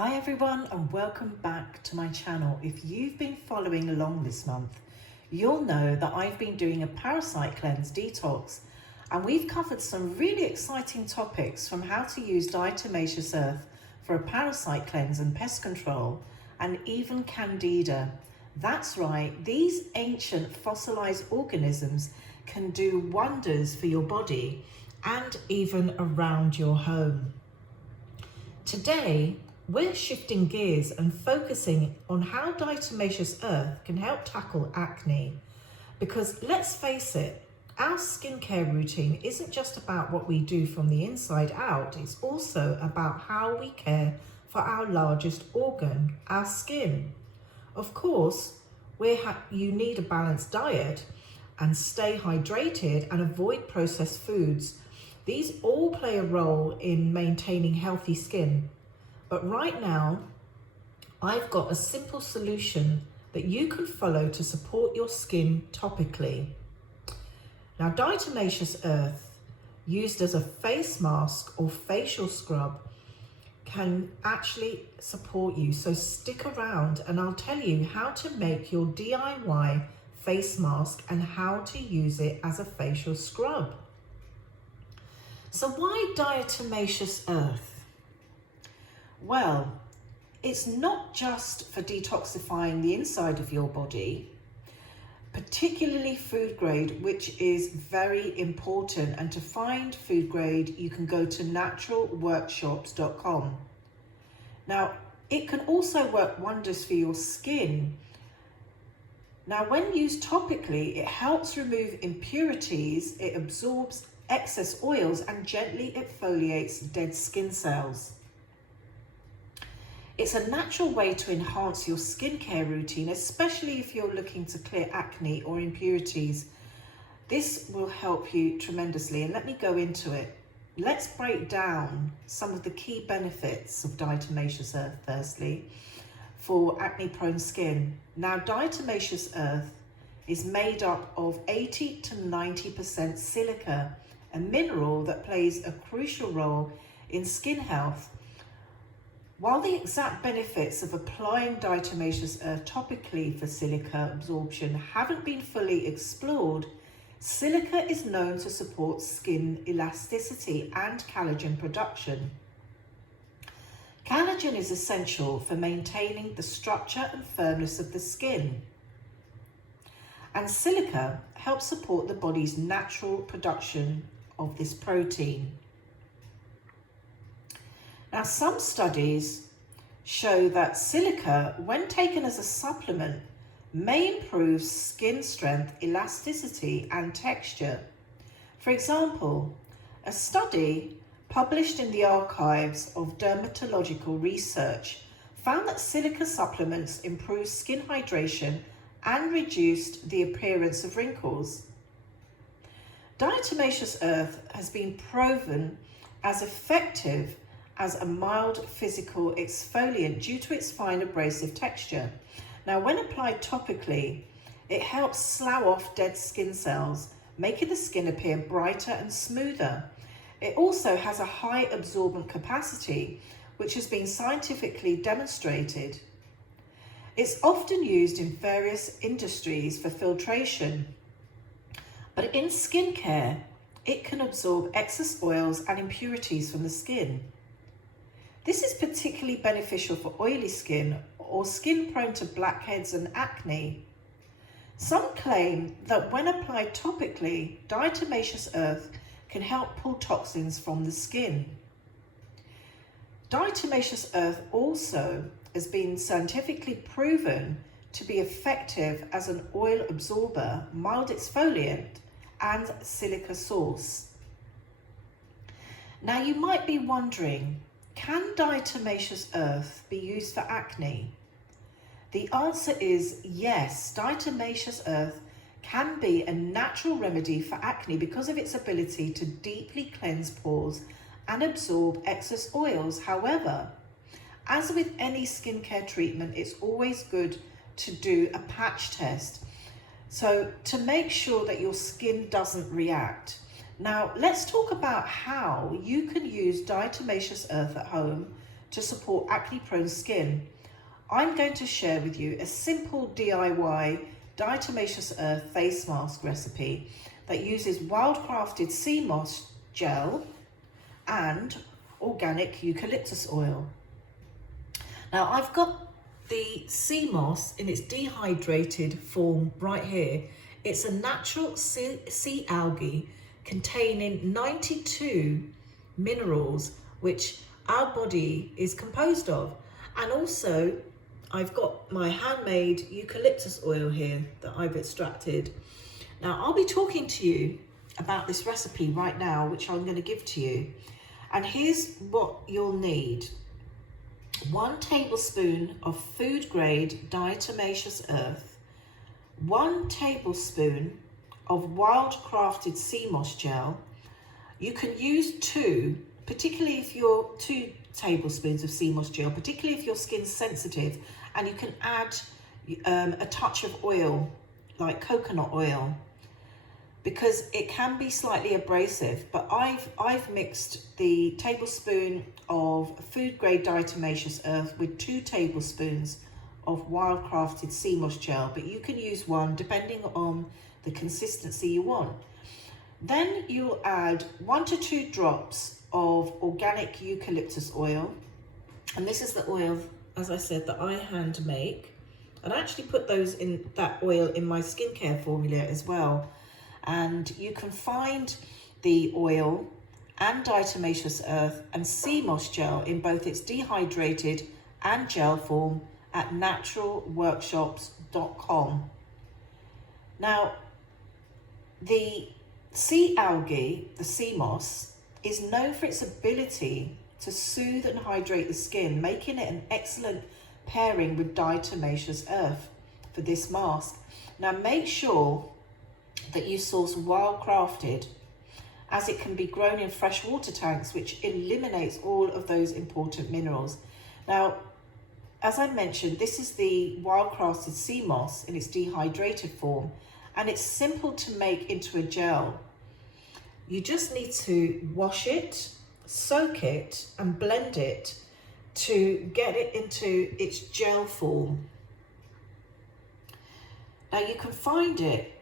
Hi everyone and welcome back to my channel. If you've been following along this month, you'll know that I've been doing a parasite cleanse detox and we've covered some really exciting topics, from how to use Diatomaceous Earth for a parasite cleanse and pest control, and even Candida. That's right, these ancient fossilized organisms can do wonders for your body and even around your home. Today, we're shifting gears and focusing on how Diatomaceous Earth can help tackle acne. Because let's face it, our skincare routine isn't just about what we do from the inside out, it's also about how we care for our largest organ, our skin. Of course, you need a balanced diet and stay hydrated and avoid processed foods. These all play a role in maintaining healthy skin. But right now, I've got a simple solution that you can follow to support your skin topically. Now, Diatomaceous Earth, used as a face mask or facial scrub, can actually support you. So stick around and I'll tell you how to make your DIY face mask and how to use it as a facial scrub. So why Diatomaceous Earth? Well, it's not just for detoxifying the inside of your body, particularly food grade, which is very important. And to find food grade, you can go to naturalworkshops.com. Now, it can also work wonders for your skin. Now, when used topically, it helps remove impurities, it absorbs excess oils, and gently exfoliates dead skin cells. It's a natural way to enhance your skincare routine, especially if you're looking to clear acne or impurities. This will help you tremendously, and let me go into it. Let's break down some of the key benefits of Diatomaceous Earth firstly for acne-prone skin. Now, Diatomaceous Earth is made up of 80 to 90% silica, a mineral that plays a crucial role in skin health. While the exact benefits of applying Diatomaceous Earth topically for silica absorption haven't been fully explored, silica is known to support skin elasticity and collagen production. Collagen is essential for maintaining the structure and firmness of the skin. And silica helps support the body's natural production of this protein. Now, some studies show that silica, when taken as a supplement, may improve skin strength, elasticity, and texture. For example, a study published in the Archives of Dermatological Research found that silica supplements improved skin hydration and reduced the appearance of wrinkles. Diatomaceous Earth has been proven as effective as a mild physical exfoliant due to its fine abrasive texture. Now, when applied topically, it helps slough off dead skin cells, making the skin appear brighter and smoother. It also has a high absorbent capacity, which has been scientifically demonstrated. It's often used in various industries for filtration, but in skincare, it can absorb excess oils and impurities from the skin. This is particularly beneficial for oily skin or skin prone to blackheads and acne. Some claim that when applied topically, Diatomaceous Earth can help pull toxins from the skin. Diatomaceous Earth also has been scientifically proven to be effective as an oil absorber, mild exfoliant, and silica source. Now, you might be wondering, can Diatomaceous Earth be used for acne? The answer is yes. Diatomaceous Earth can be a natural remedy for acne because of its ability to deeply cleanse pores and absorb excess oils. However, as with any skincare treatment, it's always good to do a patch test, so to make sure that your skin doesn't react. Now, let's talk about how you can use Diatomaceous Earth at home to support acne-prone skin, I'm going to share with you a simple DIY Diatomaceous Earth face mask recipe that uses wildcrafted sea moss gel and organic eucalyptus oil. Now I've got the sea moss in its dehydrated form right here. It's a natural sea algae containing 92 minerals which our body is composed of. And also I've got my handmade eucalyptus oil here that I've extracted. Now I'll be talking to you about this recipe right now, which I'm going to give to you. And here's what you'll need. 1 tablespoon of food grade Diatomaceous Earth, 1 tablespoon of wildcrafted sea moss gel. You can use 2, particularly if you're 2 tablespoons of sea moss gel, particularly if your skin's sensitive, and you can add a touch of oil, like coconut oil, because it can be slightly abrasive. But I've mixed the tablespoon of food grade Diatomaceous Earth with 2 tablespoons of wildcrafted sea moss gel, but you can use 1 depending on the consistency you want. Then you'll add 1 to 2 drops of organic eucalyptus oil, and this is the oil, as I said, that I hand make, and I actually put that oil in my skincare formula as well. And you can find the oil and Diatomaceous Earth and sea moss gel in both its dehydrated and gel form at naturalworkshops.com. Now, the sea algae, the sea moss, is known for its ability to soothe and hydrate the skin, making it an excellent pairing with Diatomaceous Earth for this mask. Now make sure that you source wildcrafted, as it can be grown in fresh water tanks, which eliminates all of those important minerals. Now, as I mentioned, this is the wildcrafted sea moss in its dehydrated form, and it's simple to make into a gel. You just need to wash it, soak it, and blend it to get it into its gel form. Now you can find it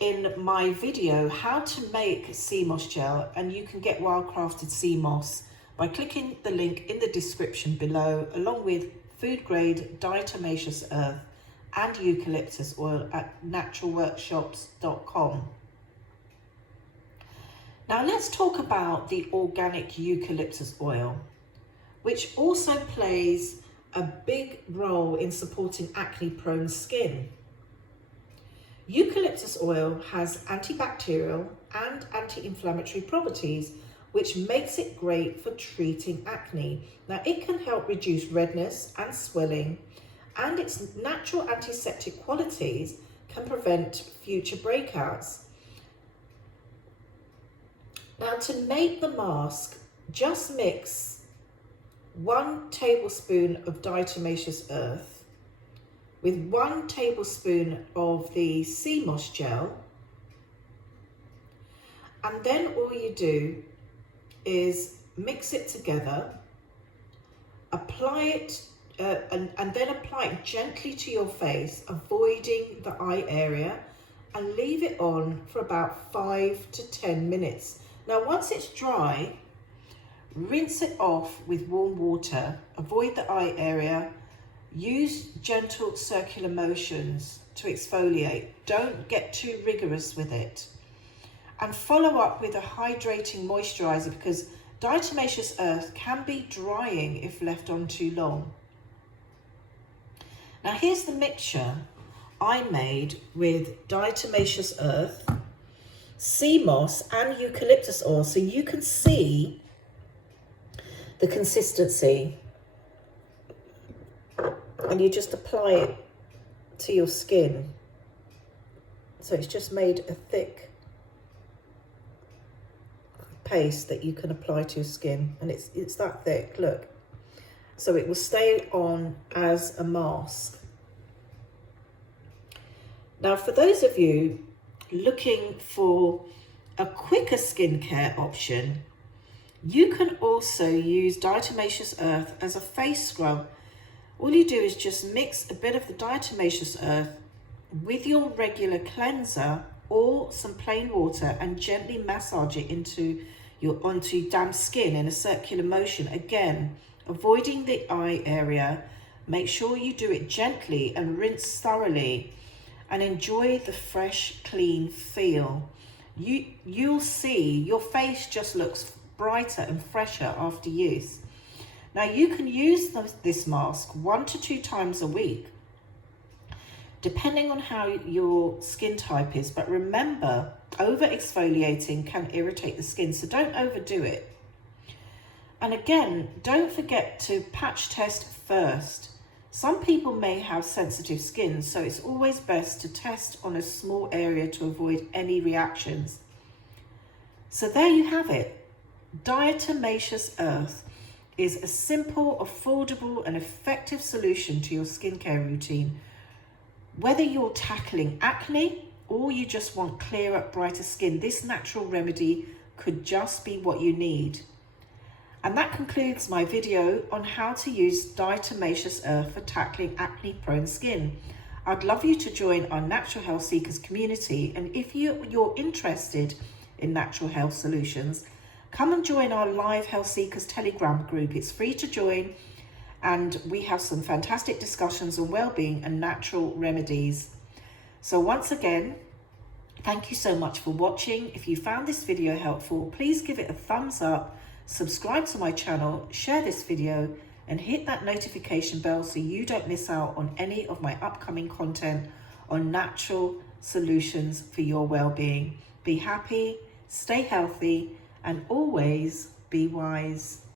in my video how to make sea moss gel, and you can get wildcrafted sea moss by clicking the link in the description below, along with food grade Diatomaceous Earth and eucalyptus oil at naturalworkshops.com. Now let's talk about the organic eucalyptus oil, which also plays a big role in supporting acne-prone skin. Eucalyptus oil has antibacterial and anti-inflammatory properties, which makes it great for treating acne. Now, it can help reduce redness and swelling, and its natural antiseptic qualities can prevent future breakouts. Now, to make the mask, just mix 1 tablespoon of Diatomaceous Earth with 1 tablespoon of the sea moss gel, and then all you do is mix it together, apply it and then apply it gently to your face, avoiding the eye area, and leave it on for about 5 to 10 minutes. Now once it's dry, rinse it off with warm water, avoid the eye area. Use gentle circular motions to exfoliate. Don't get too rigorous with it. And follow up with a hydrating moisturizer, because Diatomaceous Earth can be drying if left on too long. Now here's the mixture I made with Diatomaceous Earth, sea moss and eucalyptus oil, so you can see the consistency. And you just apply it to your skin. So it's just made a thick paste that you can apply to your skin, and it's that thick, look. So it will stay on as a mask. Now for those of you looking for a quicker skincare option, You can also use Diatomaceous Earth as a face scrub. All you do is just mix a bit of the Diatomaceous Earth with your regular cleanser or some plain water and gently massage it onto damp skin in a circular motion. Again, avoiding the eye area. Make sure you do it gently and rinse thoroughly, and enjoy the fresh, clean feel. You'll see your face just looks brighter and fresher after use. Now you can use this mask 1 to 2 times a week, depending on how your skin type is. But remember, over exfoliating can irritate the skin, so don't overdo it. And again, don't forget to patch test first. Some people may have sensitive skin, so it's always best to test on a small area to avoid any reactions. So there you have it. Diatomaceous Earth is a simple, affordable and effective solution to your skincare routine. Whether you're tackling acne or you just want clearer, brighter skin, this natural remedy could just be what you need. And that concludes my video on how to use Diatomaceous Earth for tackling acne-prone skin. I'd love you to join our Natural Health Seekers community, and if you're interested in natural health solutions, come and join our live Health Seekers Telegram group. It's free to join, and we have some fantastic discussions on well-being and natural remedies. So once again, thank you so much for watching. If you found this video helpful, please give it a thumbs up, subscribe to my channel, share this video, and hit that notification bell so you don't miss out on any of my upcoming content on natural solutions for your well-being. Be happy, stay healthy, and always be wise.